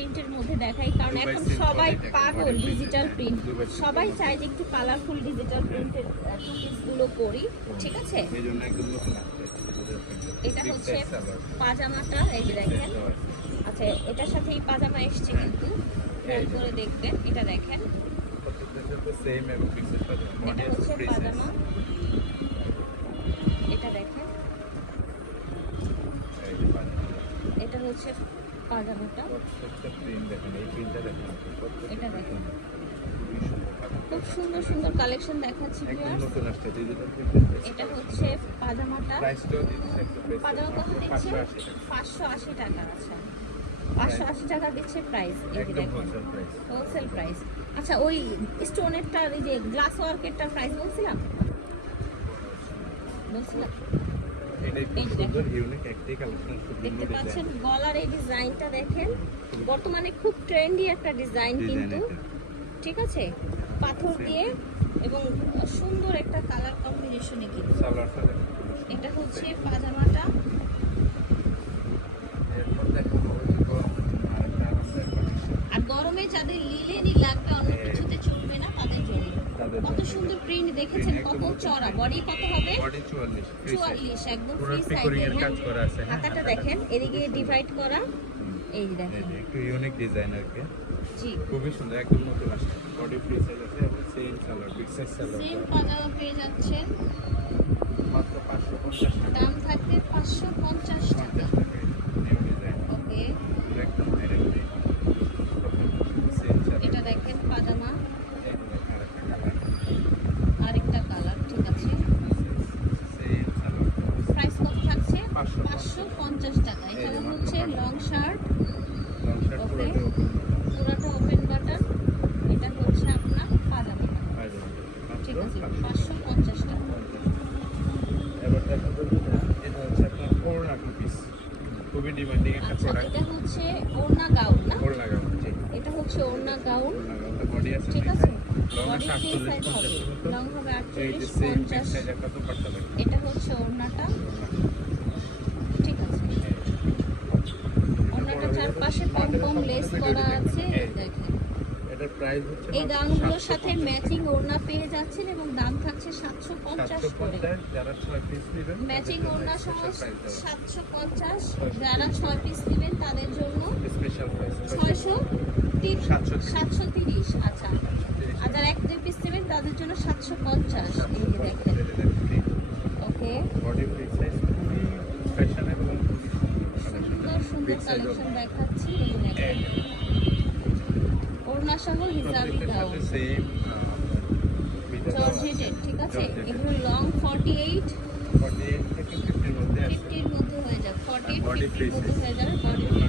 প্রিন্টের মধ্যে দেখাই, কারণ এখন সবাই পাগল ডিজিটাল প্রিন্ট, সবাই চায় যে একটু কালারফুল ডিজিটাল প্রিন্টের টু পিসগুলো পরি। ঠিক আছে, এটা হচ্ছে পাজামাটা, এই যে দেখেন। আচ্ছা, এটার সাথে এই পাজামা এসছে, কিন্তু খেয়াল করে দেখবেন, এটা দেখেন, এটা হচ্ছে পাজামা, এটা দেখেন, এটা হচ্ছে পাজামাটা, এটা দেখেন, খুব সুন্দর সুন্দর কালেকশন দেখাচ্ছি। এটা হচ্ছে পাজামাটা, পাজামা কত দিচ্ছে? 580 টাকা। আছে 580 টাকা দিচ্ছে প্রাইস, এই যে দেখেন, হোলসেল প্রাইস। আচ্ছা, ওই স্টোনেরটা, এই যে গ্লাস ওয়ার্কেরটা প্রাইস বলছিলাম। দেখতে পাচ্ছেন গলার এই ডিজাইনটা দেখেন, বর্তমানে খুব ট্রেন্ডি একটা ডিজাইন কিন্তু। ঠিক আছে, পাথর দিয়ে এবং সুন্দর একটা কালার কম্বিনেশনে কিন্তু। এটা হচ্ছে পাজামাটা, আর গরমে যাদের লিলেনই লাগবে, অন্য কিছুতে চলবে না, তাদের জন্য। কত সুন্দর প্রিন্ট দেখেছেন, কত চড়া, বডি কত হবে? 44, একদম ফ্রি সাইজের। হাতাটা দেখেন, এদিকে ডিভাইড করা, এই যে দেখেন, একটু ইউনিক ডিজাইন আর কি। জি, খুবই সুন্দর, একদম নতুন আসছে। বডি ফ্রি সাইজ আছে এবং same colour, big size colour. Same পাজামা পেয়ে যাচ্ছেন, মাত্র 550 টাকা। দাম থাকবে 550 টাকা। নিউ ডিজাইন, ওকে, একদম ডাইরেক্ট সেম কালার। এটা দেখেন পাজামা, আরেকটা কালার, আরেকটা কালার। ঠিক আছে, সেম কালার। প্রাইস কত থাকছে? 550 550 টাকা। এখানে হচ্ছে লং শার্ট, লং শার্ট ওকে, পুরোটা পুরোটা ওপেন বাটন। এটা হচ্ছে আপনার পাজামা। পায়জামা। ঠিক আছে, মাত্র 550 টাকা। এবার দেখেন তো, এটা হচ্ছে আপনার ওড়না টু পিস, খুবই ডিমান্ডিং একটা আচ্ছা, প্রোডাক্ট। এটা হচ্ছে ওড়না গাউন না? ওড়না গাউন, জি। এটা হচ্ছে ওড়না গাউন। ওড়না গাউনটা বডি আছে, ঠিক আছে, লং বডি ফ্রি 48 সাইজ হবে, 50 মতো। লং হবে এই যে 48 সেম বিগ 50। সাইজ একটা দুপাট্টা দেখেন। এটা হচ্ছে ওড়নাটা। ঠিক আছে, ওড়নাটা চারপাশে কম কম লেস করা আছে, এই দেখেন। এটার প্রাইস হচ্ছে এই গাউনগুলোর সাথে ম্যাচিং ওড়না পেয়ে যাচ্ছেন এবং দাম থাকছে 750 করে। 750, যারা 6 পিস নেবেন ম্যাচিং ওড়না সহ স্পেশাল প্রাইস 750, যারা 6 পিস নেবেন তাদের জন্য স্পেশাল প্রাইস 730। আচ্ছা, আর যারা 1-2 পিস নেবেন তাদের জন্য 750। এই যে দেখেন, ওকে, বডি ফ্রি সাইজ, ফ্যাশনেবল, সুন্দর সুন্দর কালেকশন দেখাচ্ছি। এই দেখেন, ওড়না সহ হিজাবি গাউন, সেম জর্জেটেড। ঠিক আছে, এগুলো লং 48 48 থেকে 50 এর মধ্যে আছে। 50 এর মধ্যে হয়ে যাবে, 48 Body 50 এর free মধ্যে size। হয়ে যাবে, বডি ফ্রি